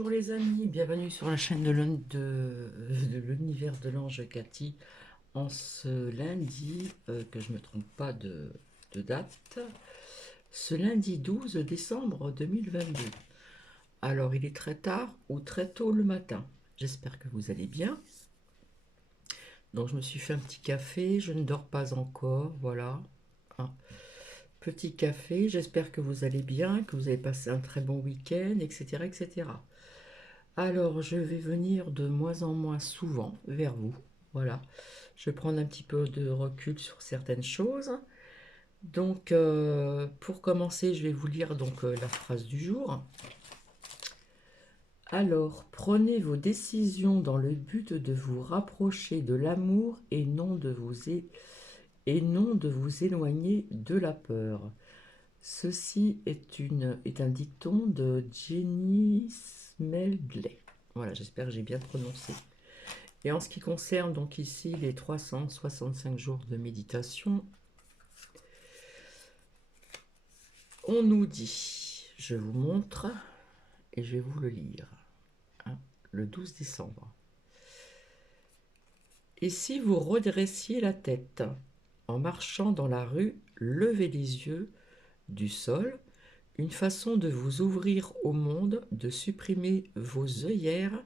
Bonjour les amis, bienvenue sur la chaîne de l'univers de l'ange Cathy en ce lundi, que je ne me trompe pas de date, ce lundi 12 décembre 2022. Alors il est très tard ou très tôt le matin, j'espère que vous allez bien. Donc je me suis fait un petit café, je ne dors pas encore, voilà. Un petit café, j'espère que vous allez bien, que vous avez passé un très bon week-end, etc., etc. Alors, je vais venir de moins en moins souvent vers vous. Voilà. Je vais prendre un petit peu de recul sur certaines choses. Donc, pour commencer, je vais vous lire la phrase du jour. Alors, prenez vos décisions dans le but de vous rapprocher de l'amour et non de vous éloigner de la peur. Ceci est un dicton de Jenny Smelgley. Voilà, j'espère que j'ai bien prononcé. Et en ce qui concerne donc ici les 365 jours de méditation, on nous dit, je vous montre et je vais vous le lire, hein, le 12 décembre. Et si vous redressiez la tête en marchant dans la rue, levez les yeux du sol, une façon de vous ouvrir au monde, de supprimer vos œillères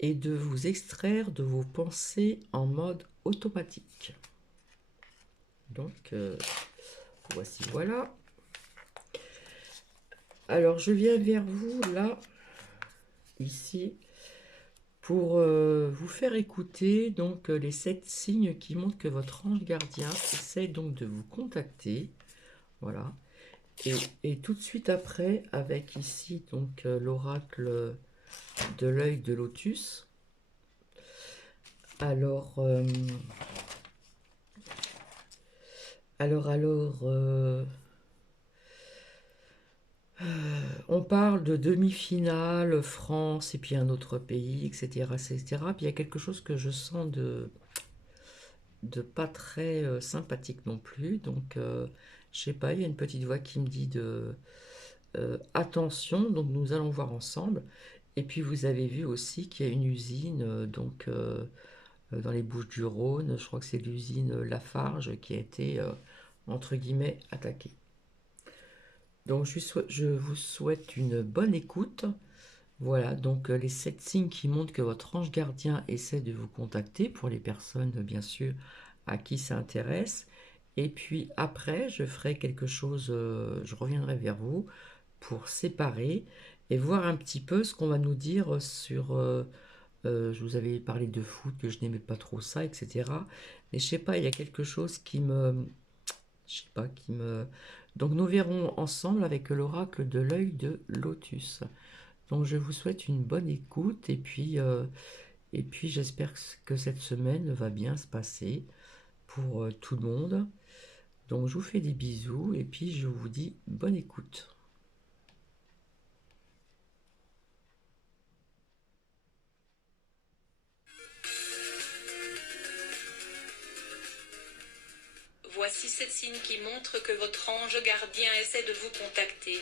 et de vous extraire de vos pensées en mode automatique. Donc, voici, voilà. Alors, je viens vers vous, là, ici, pour vous faire écouter les 7 signes qui montrent que votre ange gardien essaie donc de vous contacter. Voilà. Et tout de suite après, avec ici l'oracle de l'œil de lotus. Alors, on parle de demi-finale, France et puis un autre pays, etc., etc. Puis il y a quelque chose que je sens de pas très sympathique non plus. Donc, je sais pas, il y a une petite voix qui me dit de attention. Donc, nous allons voir ensemble. Et puis, vous avez vu aussi qu'il y a une usine, dans les Bouches-du-Rhône. Je crois que c'est l'usine Lafarge qui a été, entre guillemets, attaquée. Donc, je vous souhaite une bonne écoute. Voilà, donc les 7 signes qui montrent que votre ange gardien essaie de vous contacter pour les personnes, bien sûr, à qui ça intéresse. Et puis après, je ferai quelque chose, je reviendrai vers vous pour séparer et voir un petit peu ce qu'on va nous dire sur... je vous avais parlé de foot, que je n'aimais pas trop ça, etc. Mais je sais pas, il y a quelque chose qui me... Je sais pas, qui me... Donc nous verrons ensemble avec l'oracle de l'œil de Lotus. Donc je vous souhaite une bonne écoute et puis j'espère que cette semaine va bien se passer pour tout le monde. Donc je vous fais des bisous et puis je vous dis bonne écoute. Voici 7 signes qui montrent que votre ange gardien essaie de vous contacter.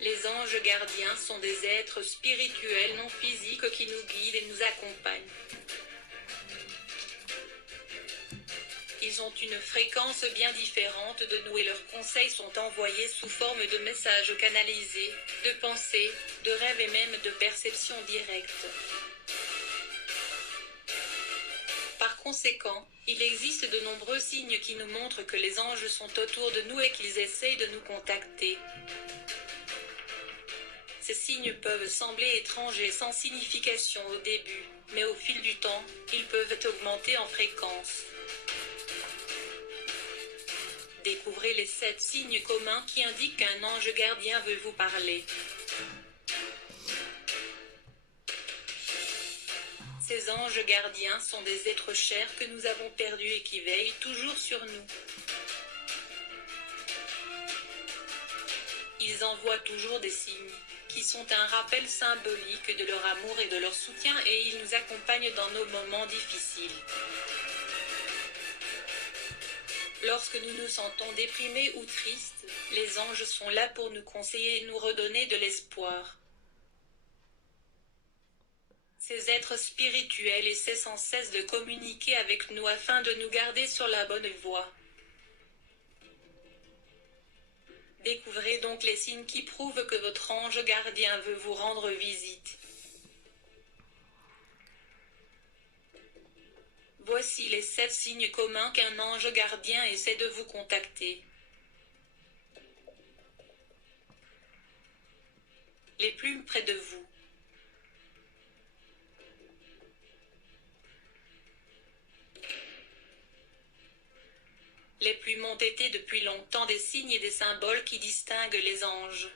Les anges gardiens sont des êtres spirituels non physiques qui nous guident et nous accompagnent. Ils ont une fréquence bien différente de nous et leurs conseils sont envoyés sous forme de messages canalisés, de pensées, de rêves et même de perceptions directes. Par conséquent, il existe de nombreux signes qui nous montrent que les anges sont autour de nous et qu'ils essayent de nous contacter. Ces signes peuvent sembler étranges et sans signification au début, mais au fil du temps, ils peuvent augmenter en fréquence. Découvrez les 7 signes communs qui indiquent qu'un ange gardien veut vous parler. Ces anges gardiens sont des êtres chers que nous avons perdus et qui veillent toujours sur nous. Ils envoient toujours des signes, qui sont un rappel symbolique de leur amour et de leur soutien et ils nous accompagnent dans nos moments difficiles. Lorsque nous nous sentons déprimés ou tristes, les anges sont là pour nous conseiller et nous redonner de l'espoir. Ces êtres spirituels essaient sans cesse de communiquer avec nous afin de nous garder sur la bonne voie. Découvrez donc les signes qui prouvent que votre ange gardien veut vous rendre visite. Voici les 7 signes communs qu'un ange gardien essaie de vous contacter. Les plumes près de vous. Les plumes ont été depuis longtemps des signes et des symboles qui distinguent les anges.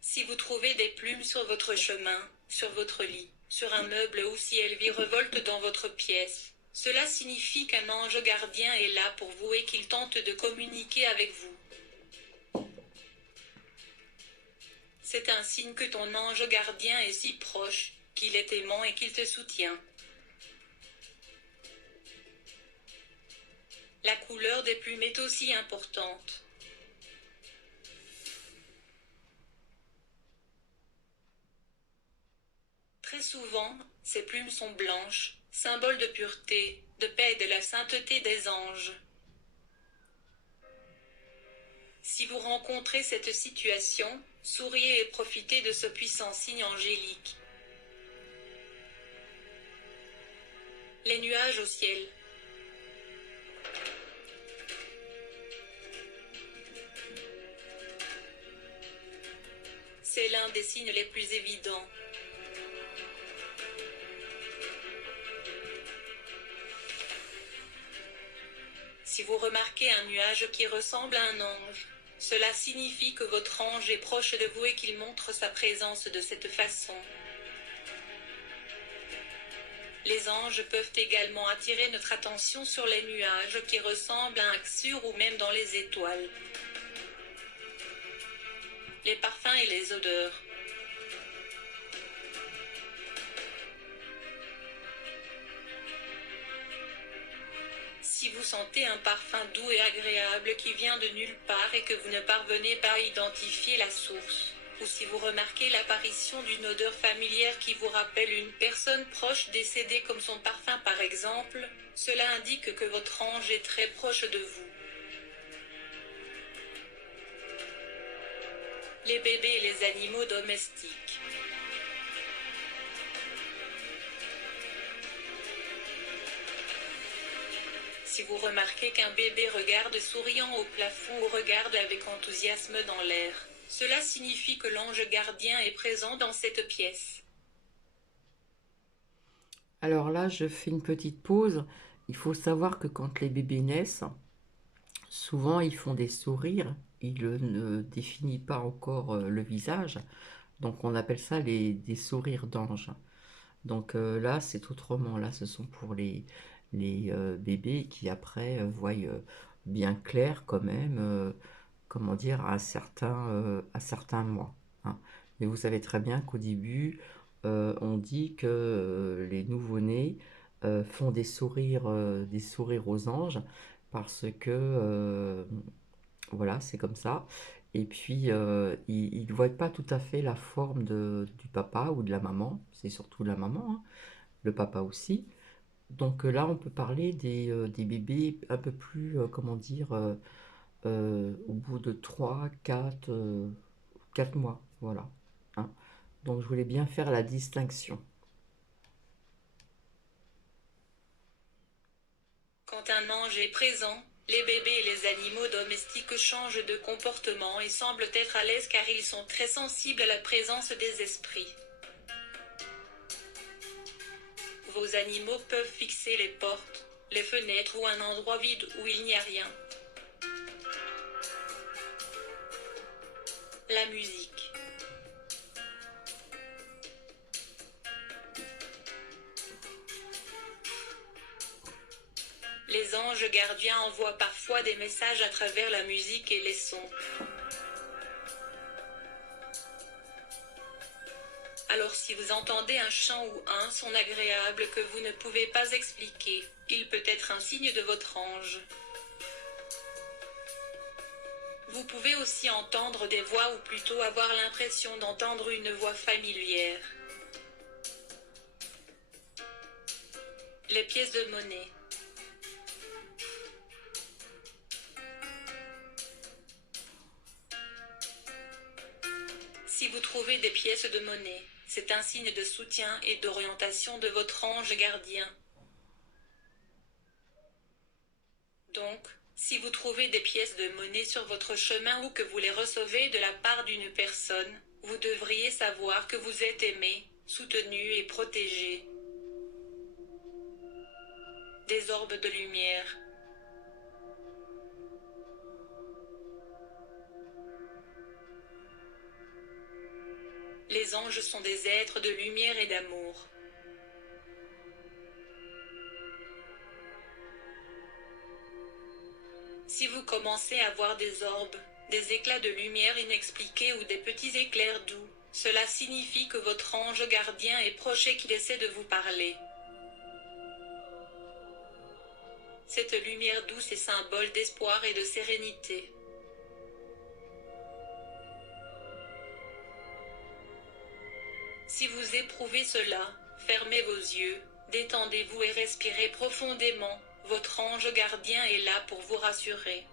Si vous trouvez des plumes sur votre chemin, sur votre lit, sur un meuble ou si elles virevoltent dans votre pièce, cela signifie qu'un ange gardien est là pour vous et qu'il tente de communiquer avec vous. C'est un signe que ton ange gardien est si proche, qu'il est aimant et qu'il te soutient. La couleur des plumes est aussi importante. Très souvent, ces plumes sont blanches, symbole de pureté, de paix et de la sainteté des anges. Si vous rencontrez cette situation, souriez et profitez de ce puissant signe angélique. Les nuages au ciel. C'est l'un des signes les plus évidents. Si vous remarquez un nuage qui ressemble à un ange, cela signifie que votre ange est proche de vous et qu'il montre sa présence de cette façon. Les anges peuvent également attirer notre attention sur les nuages qui ressemblent à un Xur ou même dans les étoiles. Les parfums et les odeurs. Si vous sentez un parfum doux et agréable qui vient de nulle part et que vous ne parvenez pas à identifier la source, ou si vous remarquez l'apparition d'une odeur familière qui vous rappelle une personne proche décédée comme son parfum par exemple, cela indique que votre ange est très proche de vous. Les bébés et les animaux domestiques. Si vous remarquez qu'un bébé regarde souriant au plafond ou regarde avec enthousiasme dans l'air, cela signifie que l'ange gardien est présent dans cette pièce. Alors là, je fais une petite pause. Il faut savoir que quand les bébés naissent, souvent ils font des sourires. Ils ne définissent pas encore le visage. Donc on appelle ça des sourires d'ange. Donc là, c'est autrement. Là, ce sont pour les bébés qui après voient bien clair quand même, comment dire, à certains mois, hein. Mais vous savez très bien qu'au début, on dit que les nouveau-nés font des sourires aux anges parce que voilà, c'est comme ça. Et puis, ils ne voient pas tout à fait la forme du papa ou de la maman. C'est surtout la maman, hein, le papa aussi. Donc là, on peut parler des bébés un peu plus, comment dire, au bout de 3, 4, 4 mois. Voilà, hein. Donc je voulais bien faire la distinction. Quand un ange est présent, les bébés et les animaux domestiques changent de comportement et semblent être à l'aise car ils sont très sensibles à la présence des esprits. Vos animaux peuvent fixer les portes, les fenêtres ou un endroit vide où il n'y a rien. La musique. Les anges gardiens envoient parfois des messages à travers la musique et les sons. Alors si vous entendez un chant ou un son agréable que vous ne pouvez pas expliquer, il peut être un signe de votre ange. Vous pouvez aussi entendre des voix ou plutôt avoir l'impression d'entendre une voix familière. Les pièces de monnaie. Si vous trouvez des pièces de monnaie, c'est un signe de soutien et d'orientation de votre ange gardien. Donc, si vous trouvez des pièces de monnaie sur votre chemin ou que vous les recevez de la part d'une personne, vous devriez savoir que vous êtes aimé, soutenu et protégé. Des orbes de lumière. Les anges sont des êtres de lumière et d'amour. Si vous commencez à voir des orbes, des éclats de lumière inexpliqués ou des petits éclairs doux, cela signifie que votre ange gardien est proche et qu'il essaie de vous parler. Cette lumière douce est symbole d'espoir et de sérénité. Si vous éprouvez cela, fermez vos yeux, détendez-vous et respirez profondément, votre ange gardien est là pour vous rassurer.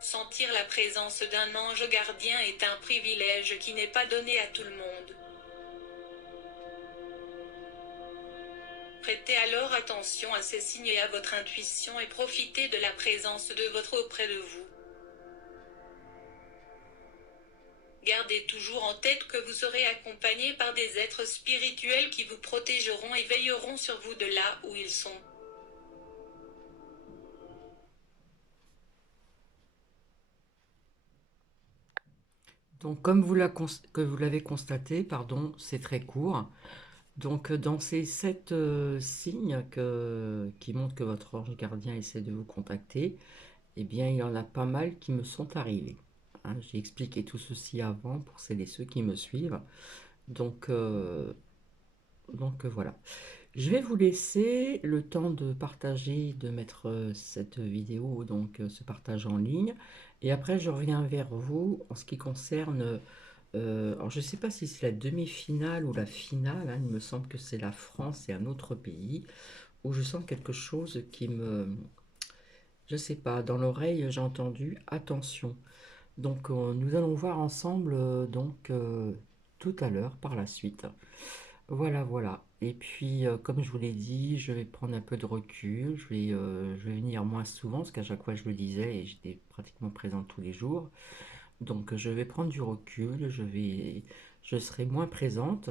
Sentir la présence d'un ange gardien est un privilège qui n'est pas donné à tout le monde. Prêtez alors attention à ces signes et à votre intuition et profitez de la présence de votre auprès de vous. Gardez toujours en tête que vous serez accompagné par des êtres spirituels qui vous protégeront et veilleront sur vous de là où ils sont. Donc, comme que vous l'avez constaté, pardon, c'est très court. Donc, dans ces 7 signes qui montrent que votre ange gardien essaie de vous contacter, eh bien, il y en a pas mal qui me sont arrivés. Hein, j'ai expliqué tout ceci avant pour celles et ceux qui me suivent. Donc, voilà. Je vais vous laisser le temps de partager, de mettre cette vidéo, donc ce partage en ligne. Et après, je reviens vers vous en ce qui concerne... alors, je ne sais pas si c'est la demi-finale ou la finale. Hein, il me semble que c'est la France et un autre pays où je sens quelque chose qui me... Je ne sais pas, dans l'oreille, j'ai entendu attention. Donc, nous allons voir ensemble tout à l'heure par la suite. Voilà, voilà. Et puis, comme je vous l'ai dit, je vais prendre un peu de recul. Je vais venir moins souvent, parce qu'à chaque fois je le disais et j'étais pratiquement présente tous les jours. Donc, je vais prendre du recul. Je serai moins présente,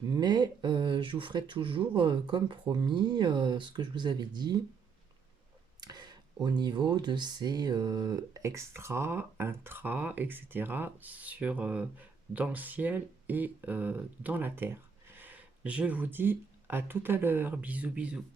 mais je vous ferai toujours, comme promis, ce que je vous avais dit au niveau de ces extra, intra, etc. Dans le ciel et dans la terre. Je vous dis à tout à l'heure. Bisous, bisous.